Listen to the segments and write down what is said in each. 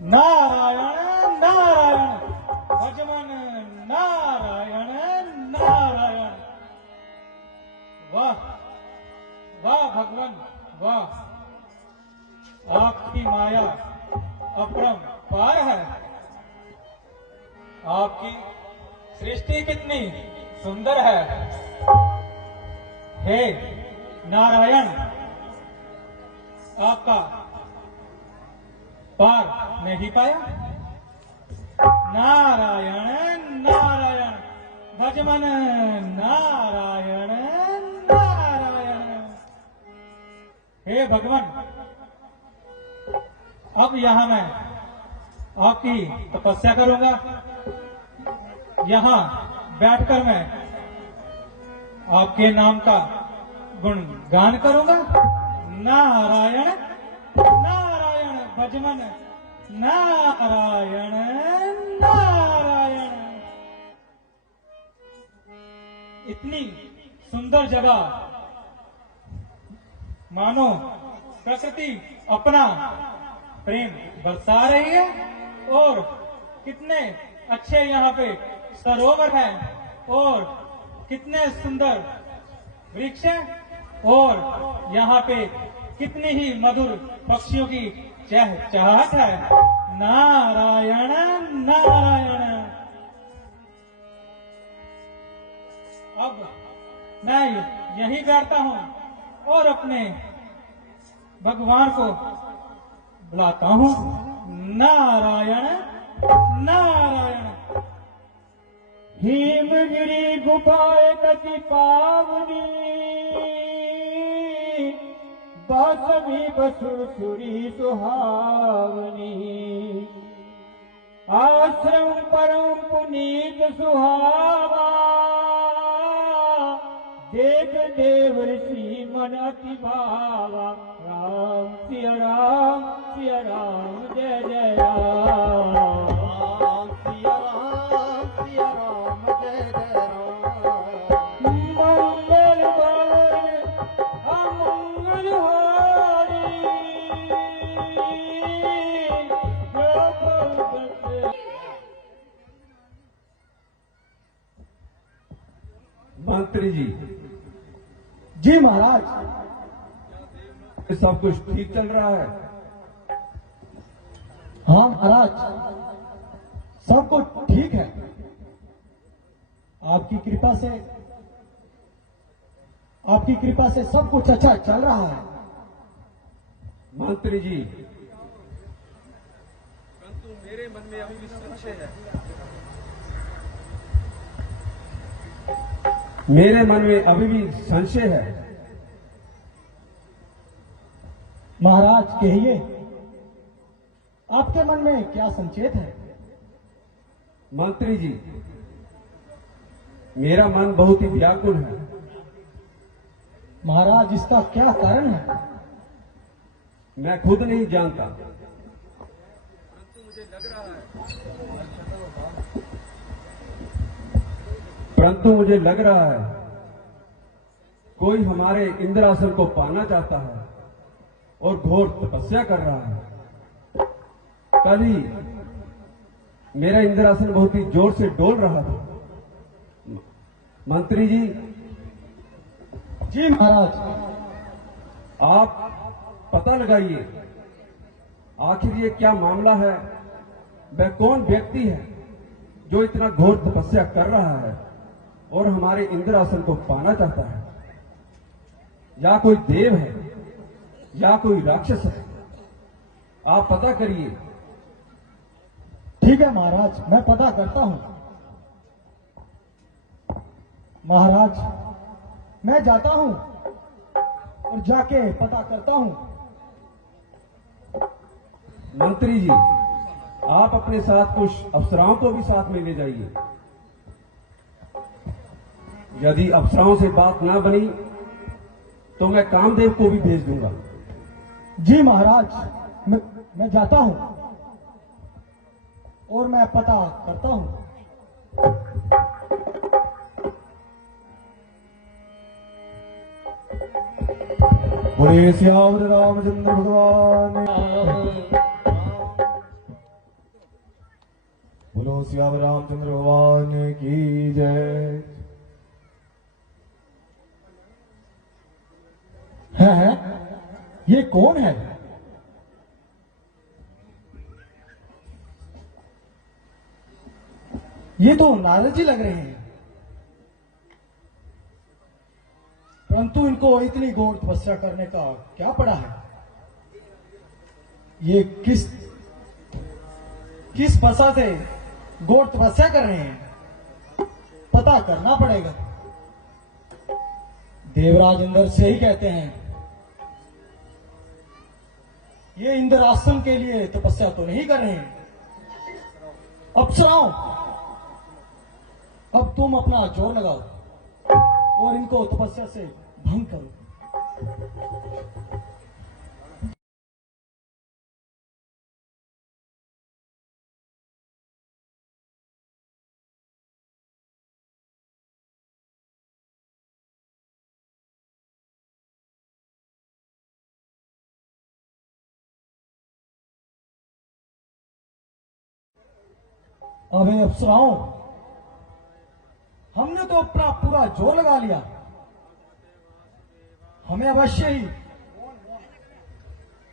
नारायण नारायण भजमन नारायण नारायण। वाह वाह भगवान वाह, आपकी माया अपरंपार है। आपकी सृष्टि कितनी सुंदर है। हे नारायण, आपका पार नहीं पाया। नारायण नारायण भजमन नारायण नारायण। हे भगवान, अब यहां मैं आपकी तपस्या करूंगा। यहां बैठकर मैं आपके नाम का गुणगान करूंगा। नारायण नारायण भजमन नारायण नारायण। इतनी सुंदर जगह, मानो प्रकृति अपना प्रेम बरसा रही है। और कितने अच्छे यहाँ पे सरोवर हैं, और कितने सुंदर वृक्ष हैं, और यहाँ पे कितनी ही मधुर पक्षियों की चहचहाट है। नारायण नारायण। अब मैं यहीं बैठता हूं और अपने भगवान को बुलाता हूं। नारायण नारायण। हिमगिरी गुफाएं कति पावनी, बासवी बसुसुरी सुहावनी। आश्रम परम पुनीत सुहावा, देव देव ऋषि मन अति भावा। राम सिया राम जय जय राम। सिया राम जय जय राम। मंगल भवन अमंगल हारी, मंत्री जी महाराज, सब कुछ ठीक चल रहा है? हाँ महाराज, सब कुछ ठीक है। आपकी कृपा से सब कुछ अच्छा चल रहा है। मंत्री जी, परंतु मेरे मन में अभी भी संशय है। मेरे मन में अभी भी संशय है। महाराज कहिए, आपके मन में क्या संचेत है? मंत्री जी, मेरा मन बहुत ही व्याकुल है। महाराज, इसका क्या कारण है? मैं खुद नहीं जानता, परंतु मुझे लग रहा है कोई हमारे इंद्रासन को पाना चाहता है और घोर तपस्या कर रहा है। कल ही मेरा इंद्रासन बहुत ही जोर से डोल रहा था। मंत्री जी। जी महाराज। आप पता लगाइए, आखिर ये क्या मामला है। वह कौन व्यक्ति है जो इतना घोर तपस्या कर रहा है और हमारे इंद्रासन को पाना चाहता है? या कोई देव है या कोई राक्षस है? आप पता करिए। ठीक है महाराज, मैं पता करता हूं। महाराज, मैं जाता हूं और जाके पता करता हूं। मंत्री जी, आप अपने साथ कुछ अप्सराओं को भी साथ में ले जाइए। यदि अप्सराओं से बात ना बनी तो मैं कामदेव को भी भेज दूंगा। जी महाराज, मैं जाता हूं और मैं पता करता हूं। बोले सियावर रामचंद्र भगवान। बोलो श्याम रामचंद्र भगवान की जय। है ये कौन है? ये तो नारद जी लग रहे हैं, परंतु इनको इतनी घोर तपस्या करने का क्या पड़ा है? ये किस भाषा से घोर तपस्या कर रहे हैं, पता करना पड़ेगा। देवराज इंद्र से ही कहते हैं, ये इंद्र आश्रम के लिए तपस्या तो नहीं कर रहे हैं। अप्सराओं, अब तुम अपना जोर लगाओ और इनको तपस्या से भंग करो। अबे अप्सराओं, हमने तो अपना पूरा जोर लगा लिया। हमें अवश्य ही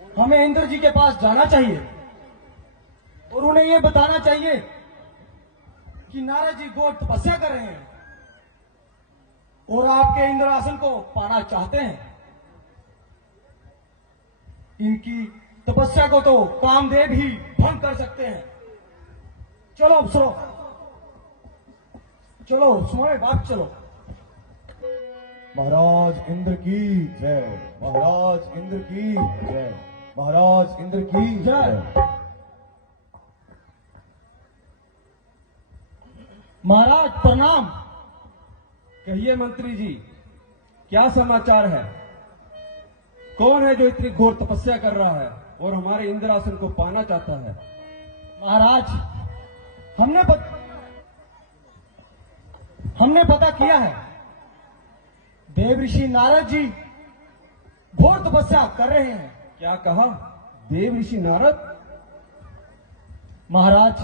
हमें इंद्र जी के पास जाना चाहिए और उन्हें यह बताना चाहिए कि नारद जी घोर तपस्या कर रहे हैं और आपके इंद्रासन को पाना चाहते हैं। इनकी तपस्या को तो कामदेव ही भंग कर सकते हैं। चलो अप्सरो, चलो सुनाए बात, चलो। महाराज इंद्र की जय, महाराज इंद्र की जय, महाराज इंद्र की जय। महाराज प्रणाम। कहिए मंत्री जी, क्या समाचार है? कौन है जो इतनी घोर तपस्या कर रहा है और हमारे इंद्रासन को पाना चाहता है? महाराज, हमने पता किया है, देव ऋषि नारद जी घोर तपस्या कर रहे हैं। क्या कहा? देव ऋषि नारद? महाराज,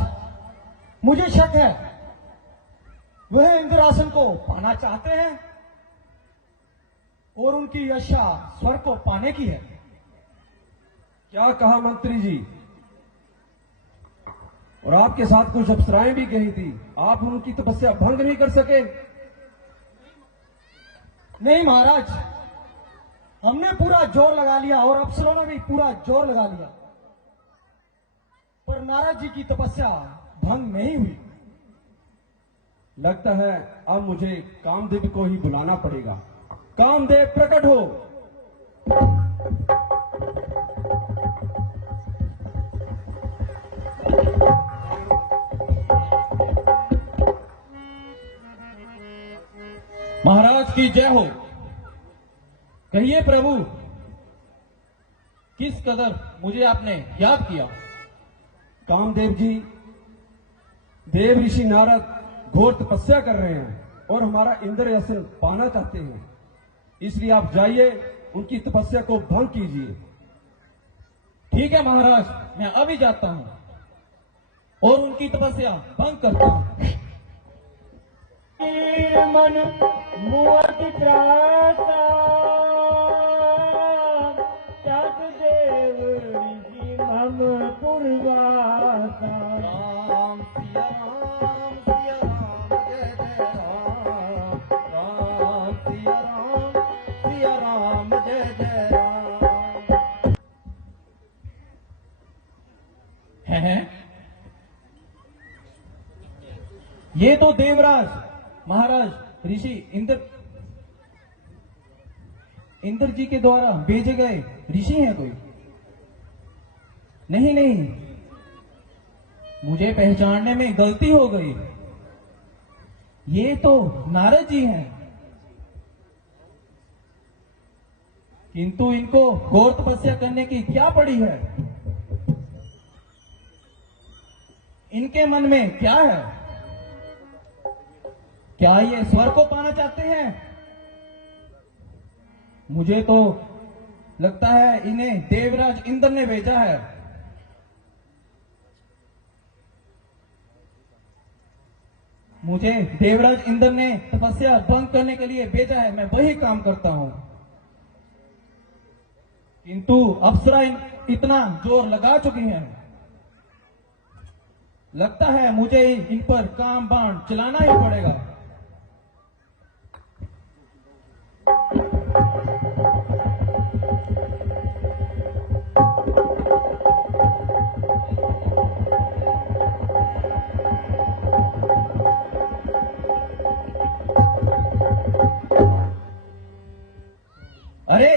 मुझे शक है वह इंद्रासन को पाना चाहते हैं और उनकी आशा स्वर्ग को पाने की है। क्या कहा मंत्री जी? और आपके साथ कुछ अप्सराएं भी गई थी, आप उनकी तपस्या भंग नहीं कर सके? नहीं महाराज, हमने पूरा जोर लगा लिया और अप्सरों ने भी पूरा जोर लगा लिया, पर नारद जी की तपस्या भंग नहीं हुई। लगता है अब मुझे कामदेव को ही बुलाना पड़ेगा। कामदेव प्रकट हो। महाराज की जय हो। कहिए प्रभु, किस कदर मुझे आपने याद किया? कामदेव जी, देव ऋषि नारद घोर तपस्या कर रहे हैं और हमारा इंद्रासन पाना चाहते हैं, इसलिए आप जाइए, उनकी तपस्या को भंग कीजिए। ठीक है महाराज, मैं अभी जाता हूं और उनकी तपस्या भंग करता हूं। मन मूर्ति त्राता तत् देव ऋषि मम पुरवासा। राम सिया राम सिया राम जय जय राम। राम सिया राम जय जय राम। है ये तो देवराज महाराज ऋषि इंद्र जी के द्वारा भेजे गए ऋषि हैं कोई? नहीं नहीं, मुझे पहचानने में गलती हो गई। ये तो नारद जी हैं, किंतु इनको घोर तपस्या करने की क्या पड़ी है? इनके मन में क्या है? क्या ये स्वर्ग को पाना चाहते हैं? मुझे तो लगता है इन्हें देवराज इंद्र ने भेजा है। मुझे देवराज इंद्र ने तपस्या भंग करने के लिए भेजा है, मैं वही काम करता हूं। किंतु अप्सराएं इतना जोर लगा चुकी हैं, लगता है मुझे इन पर काम बाण चलाना ही पड़ेगा। अरे,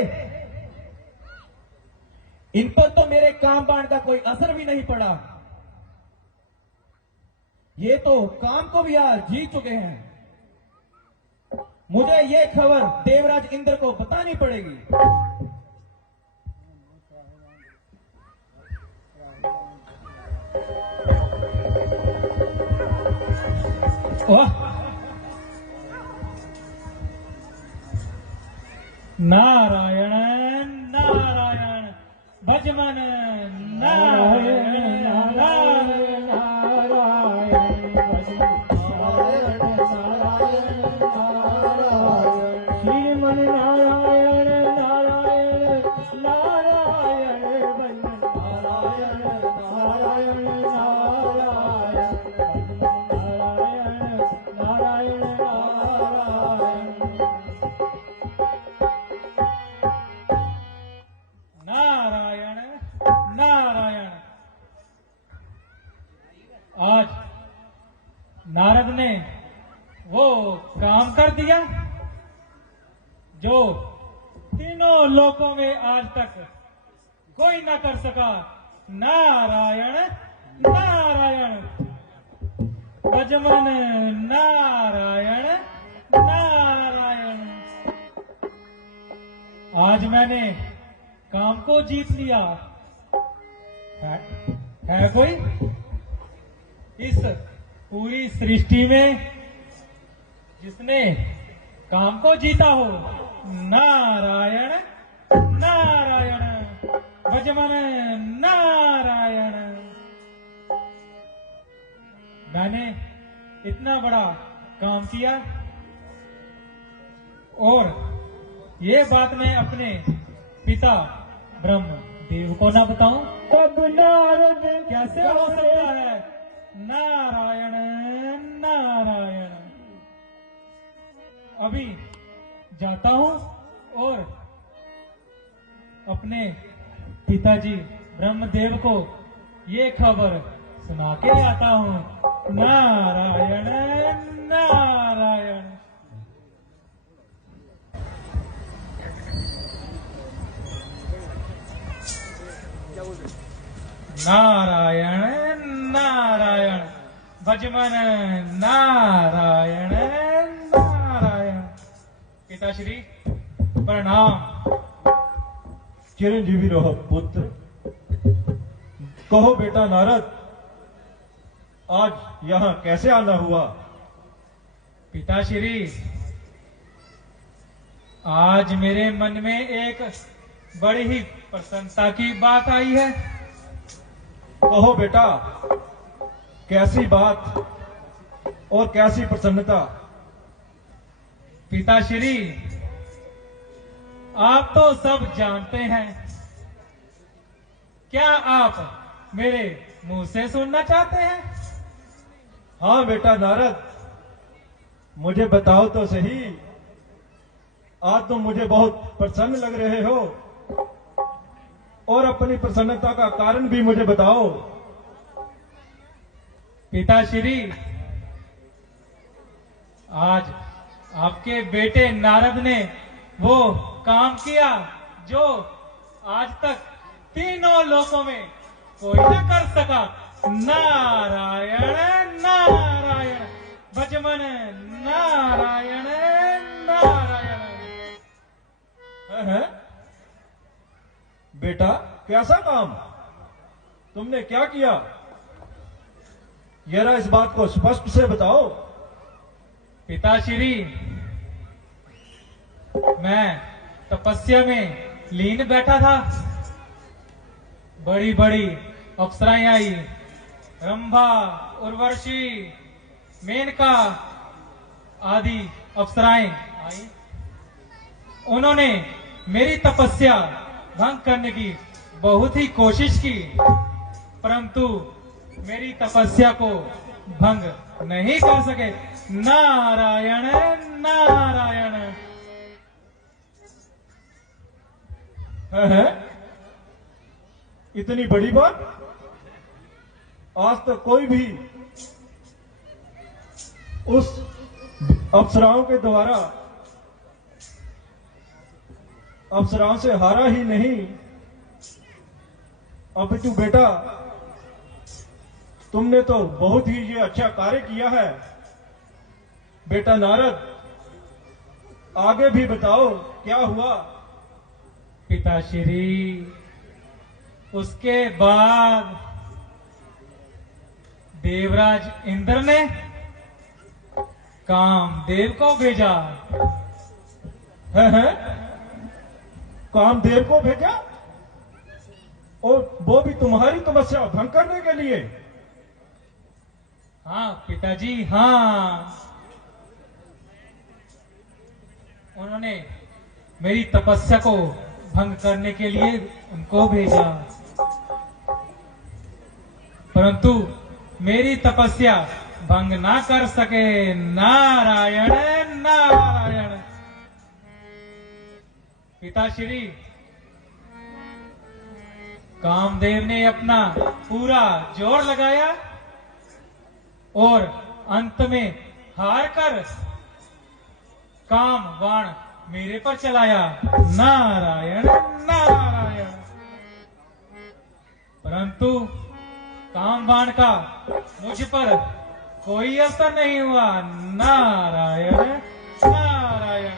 इन पर तो मेरे काम बाण का कोई असर भी नहीं पड़ा। ये तो काम को भी आज जीत चुके हैं। मुझे ये खबर देवराज इंद्र को बतानी पड़ेगी। वाह, नारायण नारायण भजमन नारायण नारायण नारायण भजमन नारायण नारायण श्रीमन नारायण नारायण नारायण भजमन नारायण नारायण नारायण भजमन नारायण नारायण नारायण नारायण। आज नारद ने वो काम कर दिया जो तीनों लोकों में आज तक कोई ना कर सका। नारायण नारायण भजमन नारायण नारायण। आज मैंने काम को जीत लिया। है कोई इस पूरी सृष्टि में जिसने काम को जीता हो? नारायण नारायण भजमन नारायण। मैंने इतना बड़ा काम किया और ये बात मैं अपने पिता ब्रह्म देव को ना बताऊं तब नारद कैसे हो सकता है? नारायण नारायण। अभी जाता हूं और अपने पिताजी ब्रह्मदेव को ये खबर सुना के आता हूं। नारायण नारायण। नारायण नारायण भजमन नारायण नारायण। पिताश्री प्रणाम। चिरंजीवी रहो पुत्र। कहो बेटा नारद, आज यहाँ कैसे आना हुआ? पिताश्री, आज मेरे मन में एक बड़ी ही प्रसन्नता की बात आई है। कहो बेटा, कैसी बात और कैसी प्रसन्नता? पिताश्री, आप तो सब जानते हैं। क्या आप मेरे मुंह से सुनना चाहते हैं? हाँ बेटा नारद, मुझे बताओ तो सही। आज तुम मुझे बहुत प्रसन्न लग रहे हो और अपनी प्रसन्नता का कारण भी मुझे बताओ। पिताश्री, आज आपके बेटे नारद ने वो काम किया जो आज तक तीनों लोकों में कोई न कर सका। नारायण नारायण भजमन नारायण नारायण। है? बेटा, कैसा काम? तुमने क्या किया? जरा इस बात को स्पष्ट से बताओ। पिताश्री, मैं तपस्या में लीन बैठा था। बड़ी बड़ी अप्सराएं आई, रंभा, उर्वशी, मेनका आदि अप्सराएं आई। उन्होंने मेरी तपस्या भंग करने की बहुत ही कोशिश की, परंतु मेरी तपस्या को भंग नहीं कर सके। नारायण नारायण। है? इतनी बड़ी बात? आज तक कोई भी उस अप्सराओं के द्वारा अप्सराओं से हारा ही नहीं। अब तू बेटा, तुमने तो बहुत ही ये अच्छा कार्य किया है। बेटा नारद, आगे भी बताओ क्या हुआ? पिताश्री, उसके बाद देवराज इंद्र ने कामदेव को भेजा। है? कामदेव को भेजा? और वो भी तुम्हारी तपस्या भंग करने के लिए? हाँ पिताजी, हाँ। उन्होंने मेरी तपस्या को भंग करने के लिए उनको भेजा, परंतु मेरी तपस्या भंग ना कर सके। नारायण नारायण। पिताश्री, कामदेव ने अपना पूरा जोर लगाया और अंत में हार कर काम बाण मेरे पर चलाया। नारायण नारायण। परंतु काम बाण का मुझ पर कोई असर नहीं हुआ। नारायण नारायण।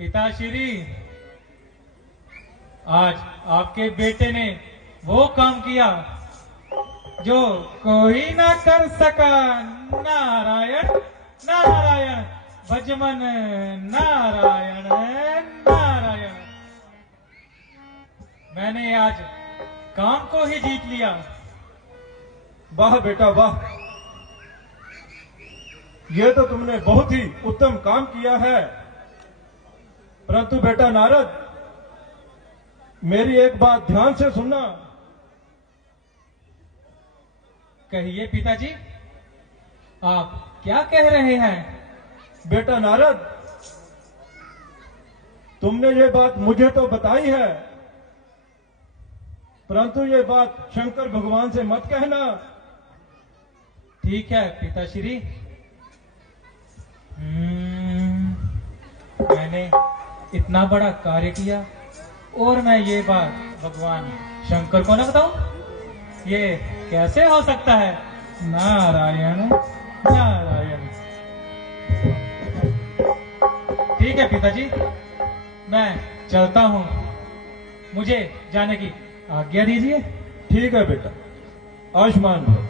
पिताश्री, आज आपके बेटे ने वो काम किया जो कोई ना कर सका। नारायण नारायण। भजमन नारायण नारायण। मैंने आज काम को ही जीत लिया। वाह बेटा वाह, ये तो तुमने बहुत ही उत्तम काम किया है। परंतु बेटा नारद, मेरी एक बात ध्यान से सुनना। कहिए पिताजी, आप क्या कह रहे हैं? बेटा नारद, तुमने ये बात मुझे तो बताई है, परंतु ये बात शंकर भगवान से मत कहना। ठीक है पिताश्री। मैंने इतना बड़ा कार्य किया और मैं ये बात भगवान शंकर को न बताऊं? ये कैसे हो सकता है? नारायण नारायण। ठीक है पिताजी, मैं चलता हूं, मुझे जाने की आज्ञा दीजिए। ठीक है बेटा, आयुष्मान भव।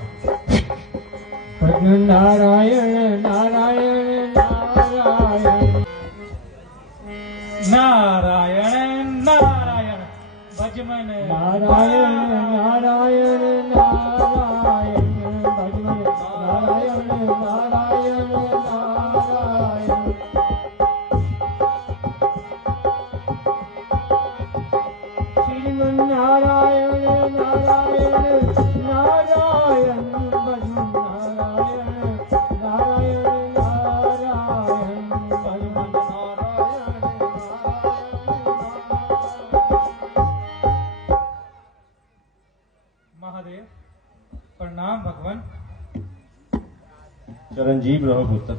नारायण नारायण नारायण। नारायण नारायण। भजमन नारायण नारायण नारायण। भजमन नारायण नारायण नारायण। श्रीमन नारायण नारायण नारायण। भजमन नारायण नारायण नारायण। भजमन नारायण महादेव, प्रणाम भगवान। चिरंजीव रहो पुत्र।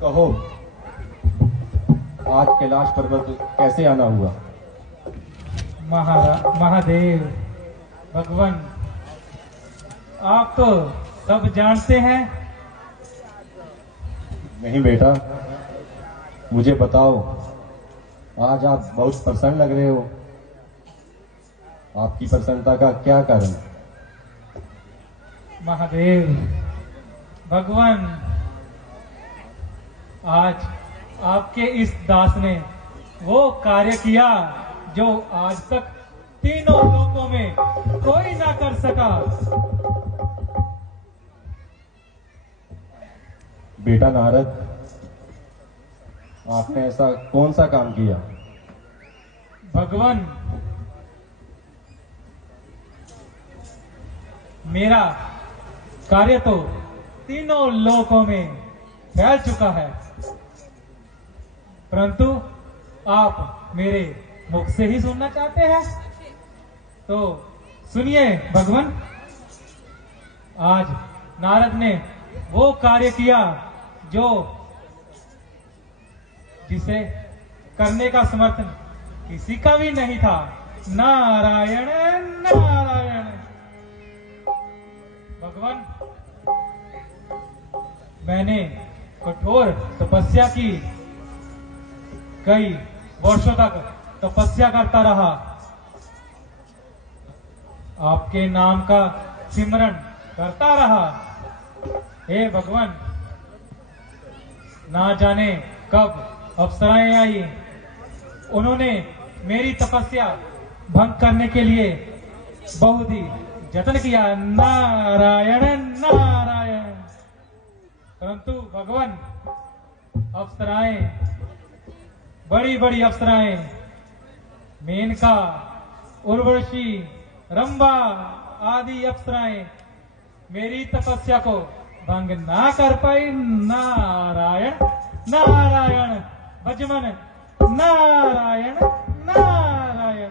कहो, आज कैलाश पर्वत कैसे आना हुआ? महादेव, भगवान, आप तो सब जानते हैं। नहीं बेटा, मुझे बताओ, आज आप बहुत प्रसन्न लग रहे हो। आपकी प्रसन्नता का क्या कारण? महादेव, भगवान, आज आपके इस दास ने वो कार्य किया जो आज तक तीनों लोकों में कोई ना कर सका। बेटा नारद, आपने ऐसा कौन सा काम किया? भगवान, मेरा कार्य तो तीनों लोकों में फैल चुका है, परंतु आप मेरे मुख से ही सुनना चाहते हैं, तो सुनिए भगवान। आज नारद ने वो कार्य किया जिसे करने का समर्थन किसी का भी नहीं था। नारायण नारायण। भगवान, मैंने कठोर तपस्या की, कई वर्षों तक तपस्या करता रहा, आपके नाम का सिमरन करता रहा। हे भगवान, ना जाने कब अप्सराएं आई, उन्होंने मेरी तपस्या भंग करने के लिए बहुत ही जतन किया। नारायण नारायण। परंतु भगवान, अप्सराएं, बड़ी बड़ी अप्सराएं, मेनका, उर्वशी, रंभा आदि अप्सराएं मेरी तपस्या को भंग ना कर पाई। नारायण नारायण। भजमन नारायण नारायण।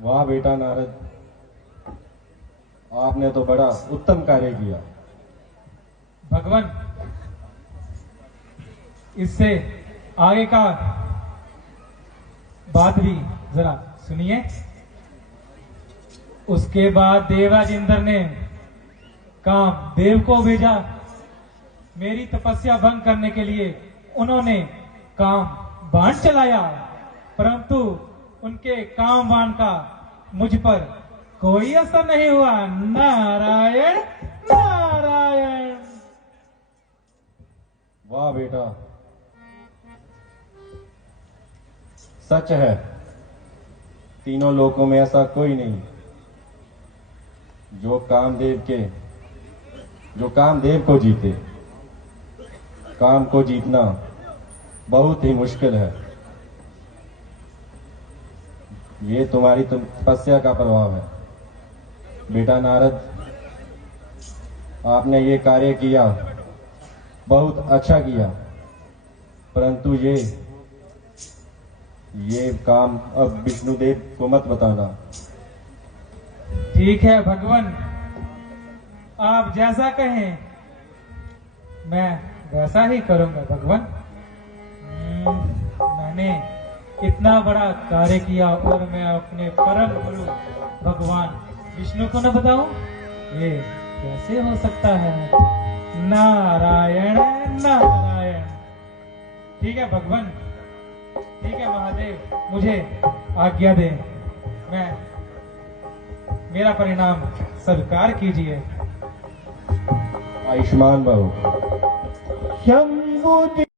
वाह बेटा नारद, आपने तो बड़ा उत्तम कार्य किया। भगवान, इससे आगे का बात भी जरा सुनिए। उसके बाद देवराज इंद्र ने कामदेव को भेजा मेरी तपस्या भंग करने के लिए। उन्होंने काम बाण चलाया, परंतु उनके काम बाण का मुझ पर कोई असर नहीं हुआ। नारायण नारायण। वाह बेटा, सच है, तीनों लोकों में ऐसा कोई नहीं जो कामदेव को जीते। काम को जीतना बहुत ही मुश्किल है। ये तुम्हारी तपस्या का प्रभाव है। बेटा नारद, आपने ये कार्य किया, बहुत अच्छा किया, परंतु ये काम अब विष्णुदेव को मत बताना। ठीक है भगवान, आप जैसा कहें मैं वैसा ही करूंगा भगवान। मैंने इतना बड़ा कार्य किया और मैं अपने परम गुरु भगवान विष्णु को न बताऊं? ये कैसे हो सकता है? नारायण नारायण। ठीक है भगवान, ठीक है महादेव, मुझे आज्ञा दें, मेरा परिणाम स्वीकार कीजिए। आयुष्मान भव। शंभु